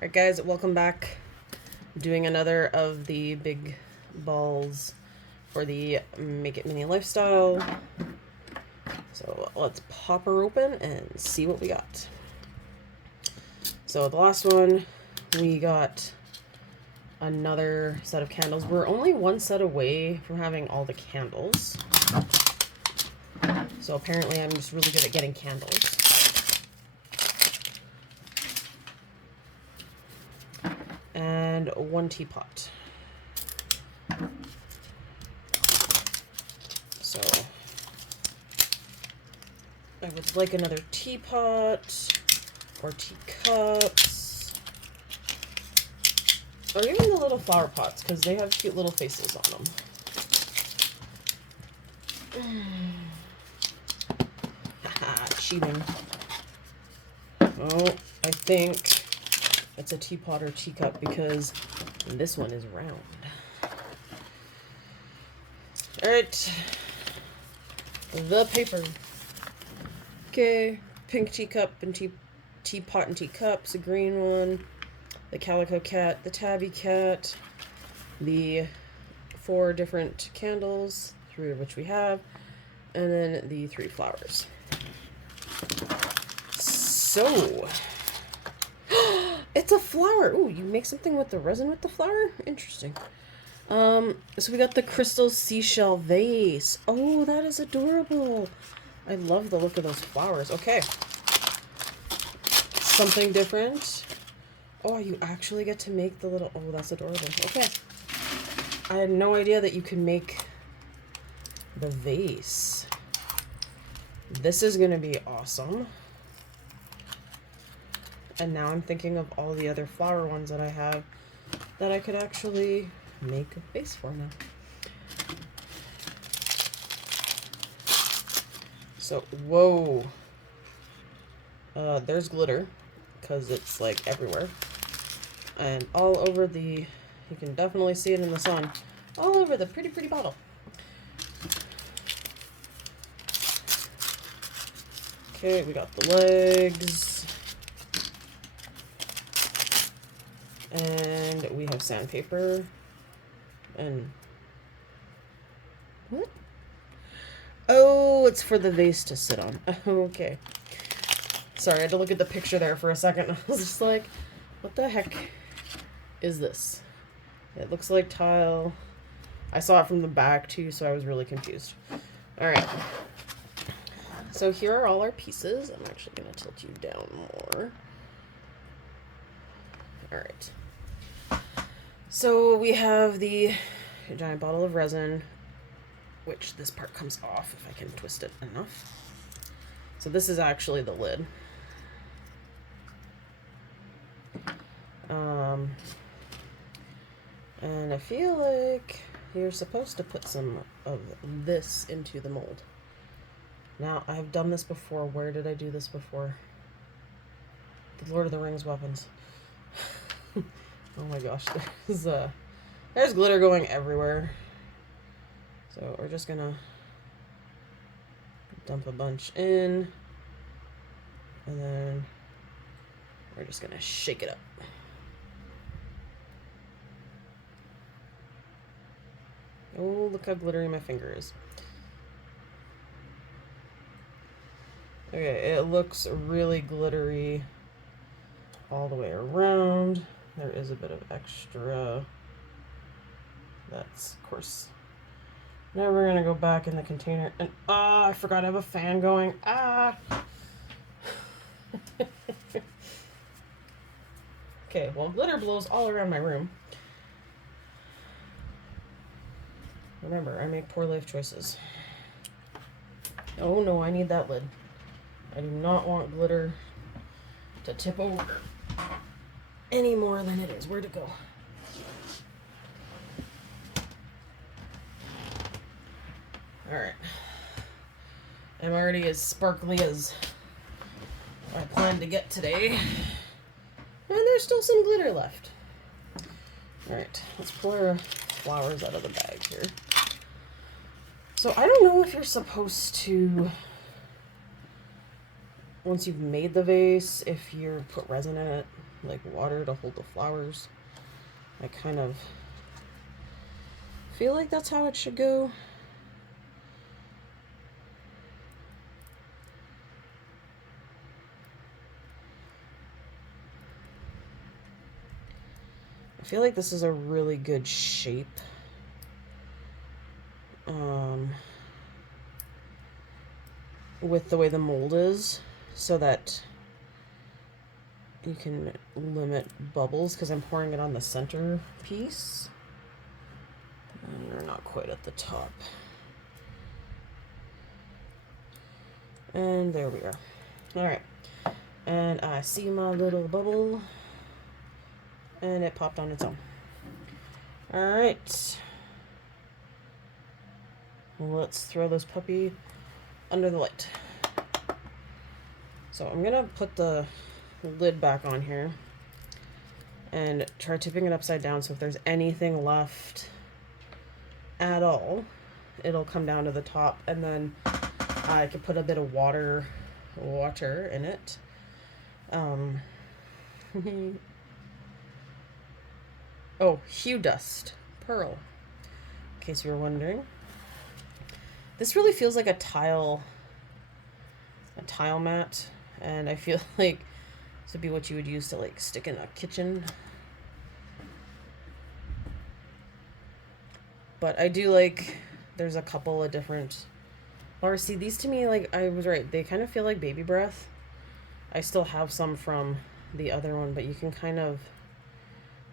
Alright guys, welcome back. Doing another of the big balls for the Make It Mini lifestyle. So let's pop her open and see what we got. So the last one, we got another set of candles. We're only one set away from having all the candles. So apparently I'm just really good at getting candles. And one teapot. So I would like another teapot or teacups, or even the little flower pots because they have cute little faces on them. Haha, cheating. Oh, I think it's a teapot or teacup because this one is round. Alright. The paper. Okay. Pink teacup and teapot and teacups. A green one. The calico cat. The tabby cat. The 4 different candles, 3 of which we have. And then the 3 flowers. So... it's a flower. Ooh, you make something with the resin with the flower? Interesting. So we got the crystal seashell vase. Oh, that is adorable. I love the look of those flowers. Okay. Something different. Oh, you actually get to make the little... oh, that's adorable. Okay. I had no idea that you could make the vase. This is going to be awesome. And now I'm thinking of all the other flower ones that I have that I could actually make a vase for now. So, whoa. There's glitter because it's like everywhere. And all over the, you can definitely see it in the sun, all over the pretty, pretty bottle. Okay, we got the legs. And we have sandpaper. And what? Oh, it's for the vase to sit on. Okay. Sorry, I had to look at the picture there for a second. I was just like, what the heck is this? It looks like tile. I saw it from the back too, so I was really confused. Alright. So here are all our pieces. I'm actually going to tilt you down more. Alright. So we have the giant bottle of resin, which this part comes off if I can twist it enough. So this is actually the lid. And I feel like you're supposed to put some of this into the mold. Now, I've done this before. Where did I do this before? The Lord of the Rings weapons. Oh my gosh, there's glitter going everywhere. So we're just gonna dump a bunch in, and then we're just gonna shake it up. Oh, look how glittery my finger is. Okay, it looks really glittery all the way around. There is a bit of extra. That's, of course, now we're gonna go back in the container and I forgot I have a fan going. Okay, well, glitter blows all around my room. Remember, I make poor life choices. Oh no, I need that lid. I do not want glitter to tip over any more than it is. Where'd it go? Alright. I'm already as sparkly as I planned to get today. And there's still some glitter left. Alright, let's pull our flowers out of the bag here. So I don't know if you're supposed to, once you've made the vase, if you put resin in it. like water to hold the flowers. I kind of feel like that's how it should go. I feel like this is a really good shape. With the way the mold is, so that you can limit bubbles, because I'm pouring it on the center piece. And we're not quite at the top. And there we are. Alright. And I see my little bubble. And it popped on its own. Alright. Let's throw this puppy under the light. So I'm gonna put the lid back on here and try tipping it upside down, so if there's anything left at all, it'll come down to the top, and then I could put a bit of water in it. Oh, hue dust pearl, in case you were wondering. This really feels like a tile mat, and I feel like this would be what you would use to like stick in a kitchen. But I do like, there's a couple of different, or see, these to me, like, I was right, they kind of feel like baby breath. I still have some from the other one, but you can kind of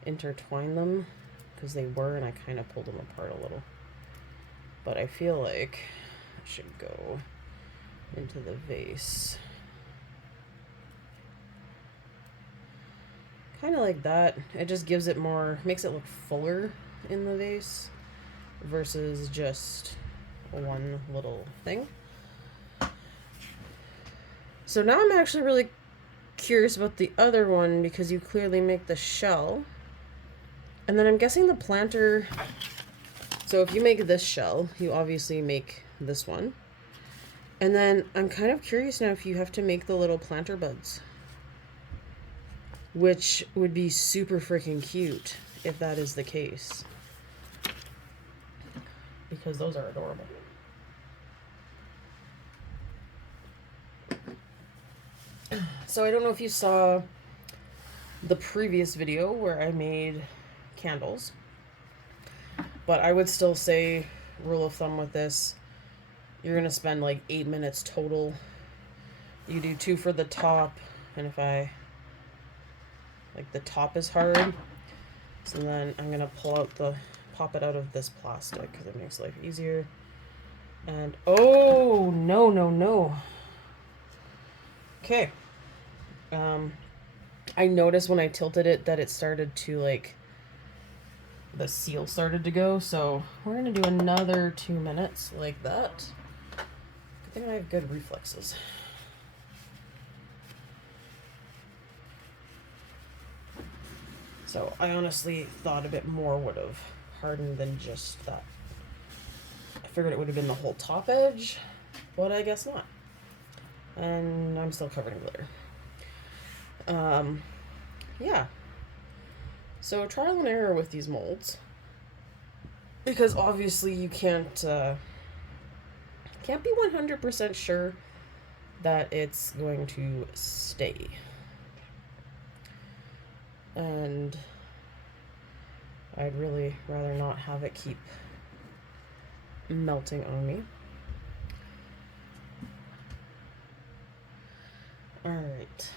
intertwine them, because they were, and I kind of pulled them apart a little. But I feel like it should go into the vase. Kind of like that. It just gives it more, makes it look fuller in the vase versus just one little thing. So now I'm actually really curious about the other one, because you clearly make the shell. And then I'm guessing the planter, so if you make this shell, you obviously make this one. And then I'm kind of curious now if you have to make the little planter buds, which would be super freaking cute if that is the case, because those are adorable. So I don't know if you saw the previous video where I made candles, but I would still say, rule of thumb with this, you're gonna spend like 8 minutes total. You do 2 for the top, and if I like, the top is hard, so then I'm gonna pop it out of this plastic because it makes life easier. And oh no. Okay. I noticed when I tilted it that it started to, like, the seal started to go, so we're gonna do another 2 minutes like that. Good thing I have good reflexes. So I honestly thought a bit more would have hardened than just that. I figured it would have been the whole top edge, but I guess not. And I'm still covered in glitter. Yeah. So trial and error with these molds, because obviously you can't be 100% sure that it's going to stay. And I'd really rather not have it keep melting on me. All right.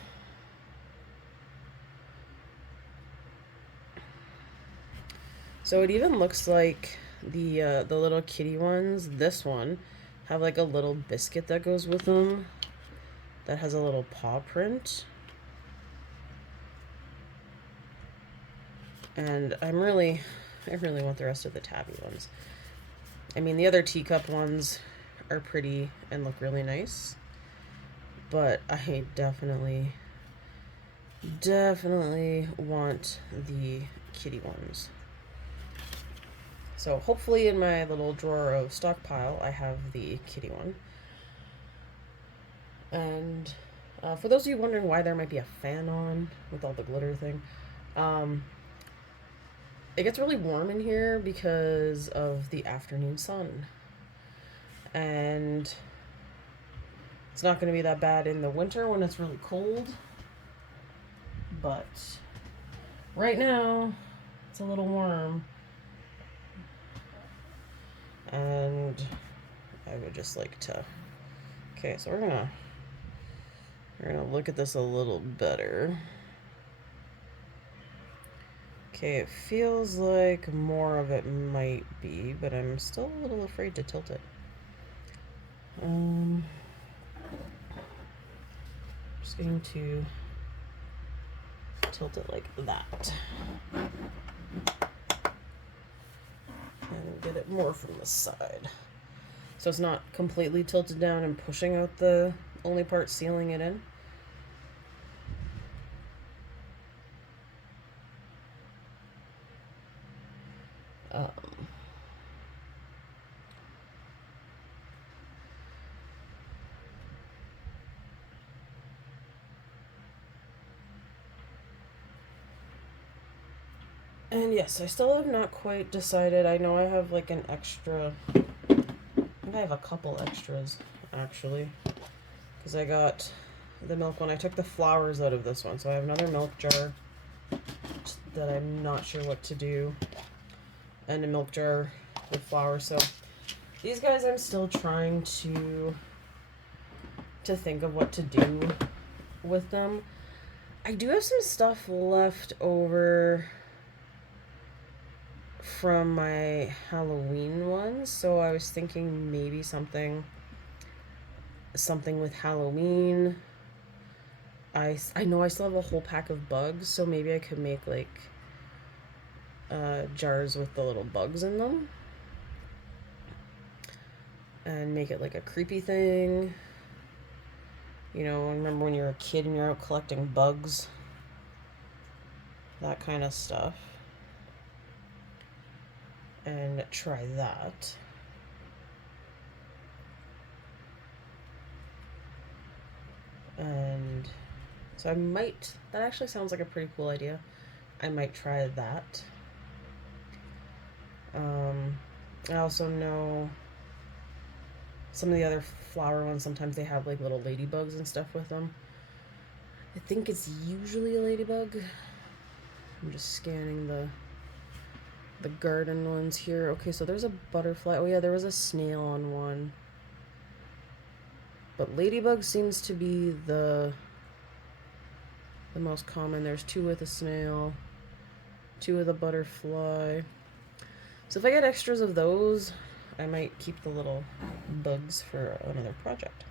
So it even looks like the little kitty ones, this one, have like a little biscuit that goes with them that has a little paw print. And I really want the rest of the tabby ones. I mean, the other teacup ones are pretty and look really nice, but I definitely want the kitty ones. So hopefully in my little drawer of stockpile, I have the kitty one. And For those of you wondering why there might be a fan on with all the glitter thing, um, it gets really warm in here because of the afternoon sun. And it's not going to be that bad in the winter when it's really cold. But right now, it's a little warm. And I would just like to... Okay, so we're gonna look at this a little better. Okay, it feels like more of it might be, but I'm still a little afraid to tilt it. Just going to tilt it like that. And get it more from the side. So it's not completely tilted down and pushing out the only part sealing it in. And yes, I still have not quite decided. I know I have like an extra... I think I have a couple extras, actually. Because I got the milk one. I took the flowers out of this one. So I have another milk jar that I'm not sure what to do. And a milk jar with flowers. So these guys I'm still trying to think of what to do with them. I do have some stuff left over from my Halloween ones, so I was thinking maybe something with Halloween. I know I still have a whole pack of bugs, so maybe I could make like jars with the little bugs in them and make it like a creepy thing. You know, remember when you're a kid and you're out collecting bugs? That kind of stuff. And try that. And so I might, that actually sounds like a pretty cool idea. I might try that. I also know some of the other flower ones, sometimes they have like little ladybugs and stuff with them. I think it's usually a ladybug. I'm just scanning the garden ones here. Okay, so there's a butterfly. Oh yeah, there was a snail on one. But ladybug seems to be the most common. There's two with a snail, two with a butterfly. So if I get extras of those, I might keep the little bugs for another project.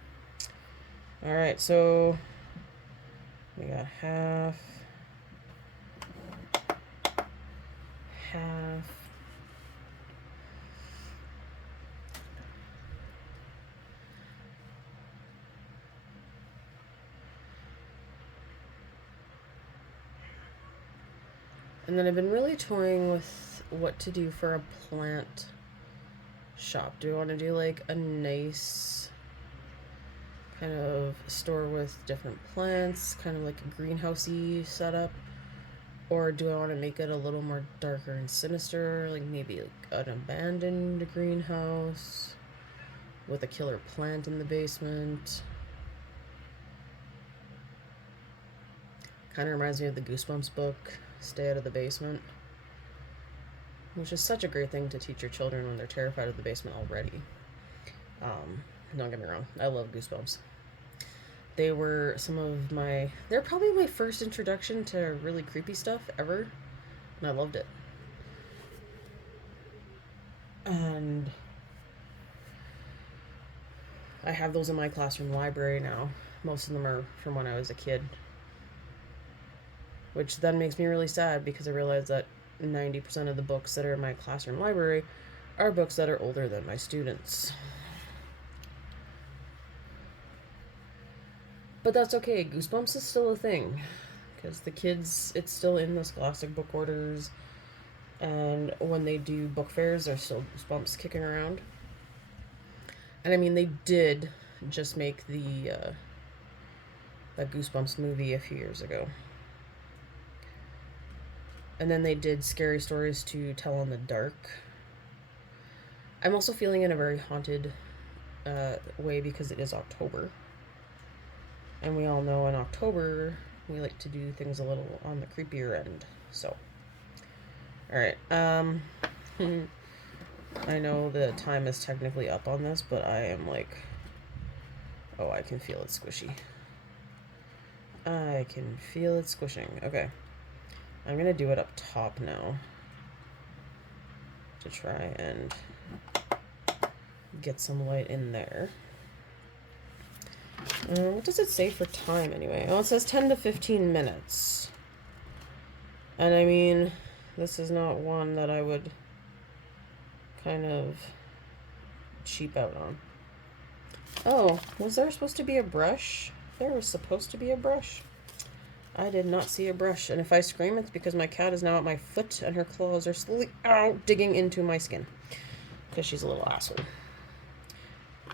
Alright, so we got half. And then I've been really toying with what to do for a plant shop. Do I want to do like a nice kind of store with different plants, kind of like a greenhousey setup? Or do I want to make it a little more darker and sinister, like maybe like an abandoned greenhouse with a killer plant in the basement? Kind of reminds me of the Goosebumps book, Stay Out of the Basement, which is such a great thing to teach your children when they're terrified of the basement already. Don't get me wrong, I love Goosebumps. They were they're probably my first introduction to really creepy stuff ever, and I loved it. And I have those in my classroom library now. Most of them are from when I was a kid, which then makes me really sad because I realize that 90% of the books that are in my classroom library are books that are older than my students. But that's okay. Goosebumps is still a thing because the kids, it's still in the Scholastic book orders, and when they do book fairs, there's still Goosebumps kicking around. And I mean, they did just make the that Goosebumps movie a few years ago. And then they did Scary Stories to Tell in the Dark. I'm also feeling in a very haunted way because it is October. And we all know in October we like to do things a little on the creepier end. So, alright. I know the time is technically up on this, but I am like, oh, I can feel it squishy. I can feel it squishing. Okay. I'm gonna do it up top now to try and get some light in there. What does it say for time anyway? Oh, it says 10 to 15 minutes. And I mean, this is not one that I would kind of cheap out on. Oh, was there supposed to be a brush? There was supposed to be a brush. I did not see a brush. And if I scream, it's because my cat is now at my foot and her claws are slowly digging into my skin. Because she's a little asshole.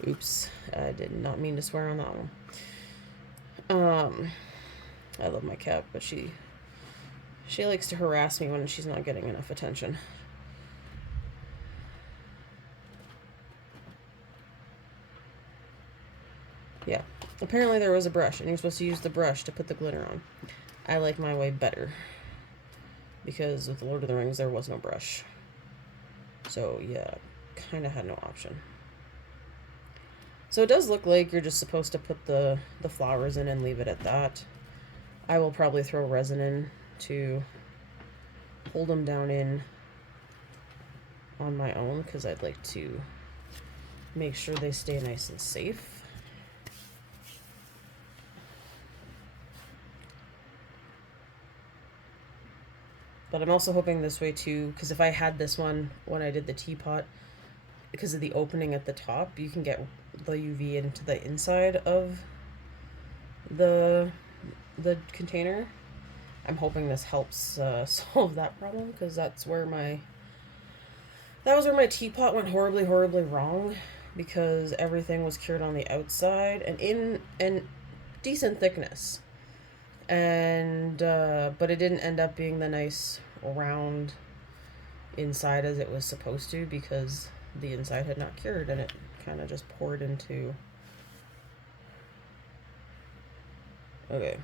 Oops. I did not mean to swear on that one. I love my cat, but she likes to harass me when she's not getting enough attention. Yeah. Apparently there was a brush, and you're supposed to use the brush to put the glitter on. I like my way better. Because with The Lord of the Rings, there was no brush. So, yeah, kind of had no option. So it does look like you're just supposed to put the flowers in and leave it at that. I will probably throw resin in to hold them down in on my own, because I'd like to make sure they stay nice and safe. But I'm also hoping this way too, because if I had this one when I did the teapot, because of the opening at the top, you can get the UV into the inside of the container. I'm hoping this helps solve that problem, because that was where my teapot went horribly wrong, because everything was cured on the outside and in decent thickness, and but it didn't end up being the nice round inside as it was supposed to, because the inside had not cured and it kind of just poured into. Okay.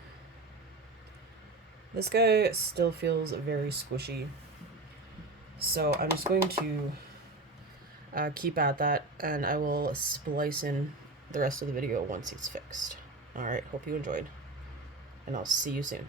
This guy still feels very squishy, so I'm just going to keep at that, and I will splice in the rest of the video once he's fixed. Alright, hope you enjoyed, and I'll see you soon.